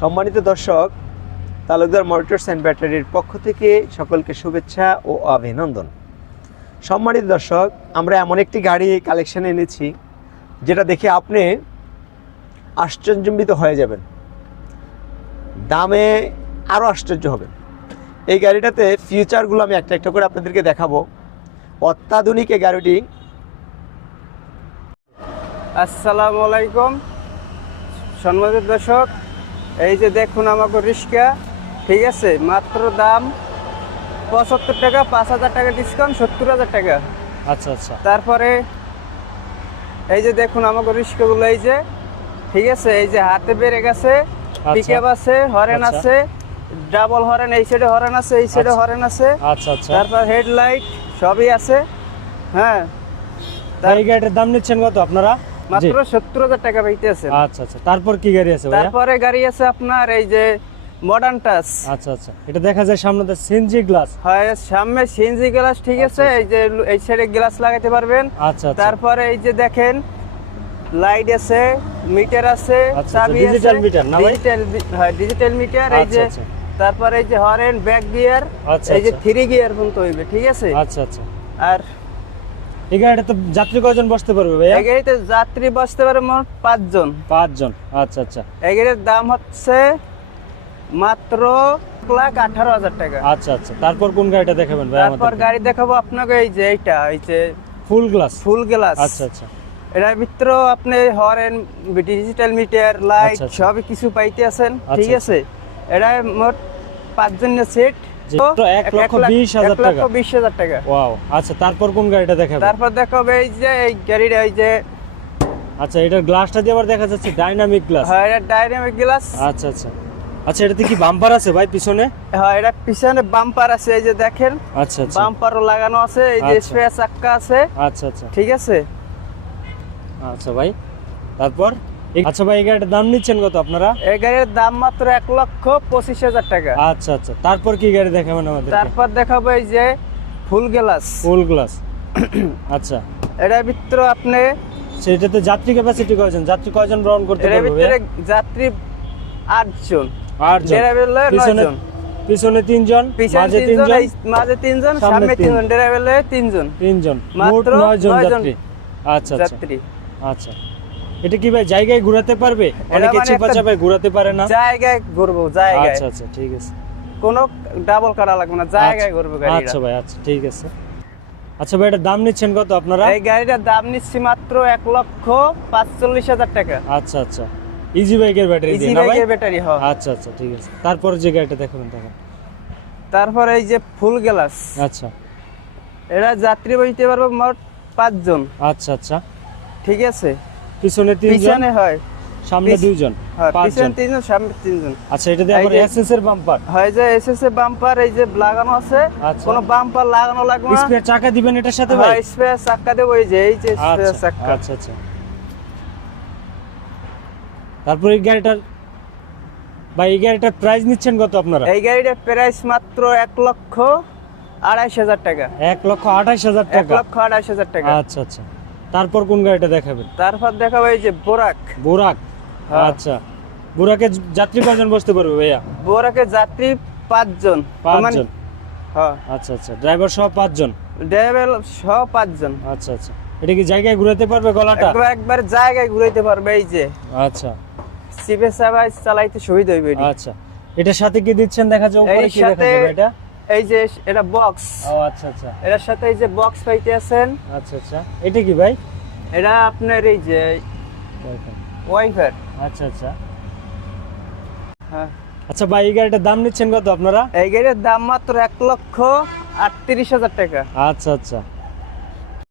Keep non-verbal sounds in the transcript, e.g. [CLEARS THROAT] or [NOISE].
সম্মানিত দর্শক, Talukdar motors and ব্যাটারির পক্ষ থেকে সকলকে শুভেচ্ছা ও অভিনন্দন। সম্মানিত দর্শক, আমরা এমন একটি গাড়ি কালেকশানে এনেছি, যেটা দেখে আপনি আশ্চর্যজম্বিত হয়ে যাবেন। দামে আরও আশ্চর্য হবেন। এই গাড়িটাতে ফিউচারগুলো আমি একটা একটা করে আপনাদেরকে দেখাবো। অত্যাধুনিক এই গাড়িটি। আসসালামু আলাইকুম। সম্মানিত দর্শক এই যে দেখুন আমাকে রিক্সা ঠিক আছে? মাত্র দাম পঁচাত্তর টাকা পাঁচ হাজার টাকা ডিসকাউন্ট সত্তর হাজার টাকা। আচ্ছা আচ্ছা। তারপরে এই যে দেখুন আমাকে রিক্সাগুলো এই যে ঠিক আছে? এই যে হাতে বেড়ে গেছে পিকআপ আছে হরেন আচ্ছা। আছে ডাবল হরেন এই সাইডে হরেন আছে এই সাইডে আচ্ছা। হরেন আছে। আচ্ছা আচ্ছা। তারপর হেডলাইট সবই আছে হ্যাঁ? এই গাড়িটার দাম নিচ্ছেন কত আপনারা। মাত্র সত্তর হাজার টাকা পাইতে আছে। আচ্ছা আচ্ছা। তারপর কি গাড়ি আছে ভাইয়া? তারপরে গাড়ি আছে আপনার এই যে মডার্ন টাচ আচ্ছা আচ্ছা। এটা দেখা যায় সামনে সিএনজি গ্লাস হয় সামনে সিএনজি গ্লাস ঠিক আছে এই যে এই সাইডে গ্লাস লাগাতে পারবেন। আচ্ছা আচ্ছা। তারপরে এই যে দেখেন লাইট আছে মিটার আছে আচ্ছা, চাবি digital meter না ডিজিটাল হয় ডিজিটাল মিটার এই আচ্ছা, যে আচ্ছা। তারপরে এই যে হরেন ব্যাক গিয়ার আচ্ছা, এই যে আচ্ছা। থ্রি গিয়ার পর্যন্ত হইবে ঠিক আছে? আচ্ছা আচ্ছা। আর এই গাড়িটা তো যাত্রী কয়জন বসতে পারবে ভাইয়া? এই গাড়িতে যাত্রী বসতে পারে মোট পাঁচজন। পাঁচজন আচ্ছা আচ্ছা। এই গাড়ির দাম হচ্ছে মাত্র লাখ আঠারো হাজার টাকা। আচ্ছা আচ্ছা। তারপর কোন গাড়িটা দেখাবেন ভাই তারপর গাড়ি দেখাবো আপনাকে এই যে এইটা এই যে ফুল গ্লাস? ফুল গ্লাস। আচ্ছা আচ্ছা। এটার ভিতরেও আপনি হরেন ডিজিটাল মিটার লাইট আচ্ছা, আচ্ছা। কিছু পাইতে আছেন ঠিক আচ্ছা, আছে? এটা মোট পাঁচজনের সেট এক লক্ষ বিশ হাজার টাকা। বিশ হাজার টাকা। ওয়াও আচ্ছা তারপর কোন গাড়িটা দেখাবেন তারপর দেখাবে এই যে এই গাড়িটা এই যে আচ্ছা এটার গ্লাসটা দিয়ে আবার দেখা যাচ্ছে ডাইনামিক গ্লাস হয় এটা ডাইনামিক গ্লাস আচ্ছা আচ্ছা। আচ্ছা এটাতে কি বাম্পার আছে ভাই পিছনে? হয় এটা পিছনে বাম্পার আছে এই যে দেখেন। আচ্ছা আচ্ছা। বাম্পারও লাগানো আছে এই যে আচ্ছা। স্পেয়ার চাক্কা আছে। আচ্ছা আচ্ছা। ঠিক আছে? আচ্ছা ভাই তারপর? আচ্ছা ভাই এই গাড়িটার দাম নিচ্ছেন কত আপনারা? এই গাড়ির দাম মাত্র এক লক্ষ পঁচিশ হাজার টাকা। আচ্ছা আচ্ছা। তারপর কি গাড়ি দেখাবেন আমাদের তারপর দেখাবো এই যে ফুল গ্লাস। ফুল গ্লাস। [CLEARS THROAT] আচ্ছা। এটার ভিতরে আপনি সেটাতে যাত্রী ক্যাপাসিটি কয়জন? যাত্রী কয়জন গ্রহণ করতে এর পারবে ভিতরে ভাইয়া? যাত্রী আটজন। আটজন। ড্রাইভারে নয়জন। পিছনে তিনজন মাঝে তিনজন মাঝে তিনজন সামনে সামনে তিন। তিনজন ড্রাইভারে তিনজন। তিনজন। মাত্র নয়জন নয়জন যাত্রী। আচ্ছা আচ্ছা। যাত্রী। আচ্ছা। এটা কি ভাই জায়গায় ঘোরাতে পারবে? অনেকে মানে চিপা চাপায় ঘোরাতে পারে না। জায়গায় ঘুরবো জায়গায়। আচ্ছা আচ্ছা ঠিক আছে। কোনো ডাবল কাটা লাগবে না জায়গায় আচ্ছা, ঘুরবো গাড়িটা। আচ্ছা ভাই আচ্ছা ঠিক আছে। আচ্ছা ভাই এটার দাম নিচ্ছেন কত আপনারা? এই গাড়িটার দাম নিচ্ছি মাত্র এক লক্ষ পাঁচচল্লিশ হাজার টাকা। আচ্ছা আচ্ছা। ইজি বাইকের ব্যাটারি ইজি বাইকের ব্যাটারি হ। আচ্ছা আচ্ছা ঠিক আছে। তারপর যে গাড়িটা দেখাবেন তখন তারপর এই যে ফুল গ্লাস। আচ্ছা। এরা যাত্রী বইতে পারবে মোট পাঁচজন। আচ্ছা আচ্ছা। ঠিক আছে? পিছনে তিনজন হয়। সামনে দুইজন পিছনে তিনজন সামনে তিনজন। আচ্ছা এটা দিয়ে আবার এসএস এর বাম্পার হয় যে এসএসএ বাম্পার এই যে লাগানো আছে আচ্ছা। কোনো বাম্পার লাগানো লাগবে না। স্পেয়ার চাকা দিবেন এটার সাথে ভাই? হয় স্পেয়ার চাক্কা দেবো এই যে এই যে স্পেয়ার আচ্ছা চাক্কা আচ্ছা আচ্ছা। তারপর এই গাড়িটার ভাই এই গাড়িটার প্রাইস নিচ্ছেন কত আপনারা? এই গাড়িটার প্রাইস মাত্র এক লক্ষ আড়াইশ হাজার টাকা। এক লক্ষ আঠাইশ হাজার এক লক্ষ আড়াইশ হাজার টাকা। আচ্ছা আচ্ছা। তারপর কোন গাড়িটা দেখাবেন? তারপর দেখাবো এই যে বোরাক। বোরাক? হ্যাঁ। আচ্ছা। বোরাকে যাত্রী কয়জন বসতে পারবে ভাইয়া? বোরাকে যাত্রী পাঁচজন। পাঁচজন? হ্যাঁ। আচ্ছা আচ্ছা। ড্রাইভার সহ পাঁচজন? ড্রাইভার সহ পাঁচজন। আচ্ছা আচ্ছা। এটা কি জায়গায় ঘুরাতে পারবে গলাটা? একবার একবার জায়গায় ঘুরাইতে পারবে এই যে। আচ্ছা। সিপে সাবাই চালাইতে সুবিধা হইবে। আচ্ছা। এটার সাথে কি দিচ্ছেন? দেখা যায় উপরে কি দেখা যাবে এটা এই যে এটা বক্স ও আচ্ছা আচ্ছা। এটার সাথে এই যে বক্স পাইতে আছেন। আচ্ছা আচ্ছা। এটা কি ভাই? এটা আপনার এই যে ওয়াইফাই ওয়াইফার। আচ্ছা আচ্ছা। হ্যাঁ। আচ্ছা ভাই এই গাড়িটার দাম নিচ্ছেন কত আপনারা? এই গাড়ির দাম মাত্র এক লক্ষ আটত্রিশ হাজার টাকা। আচ্ছা আচ্ছা।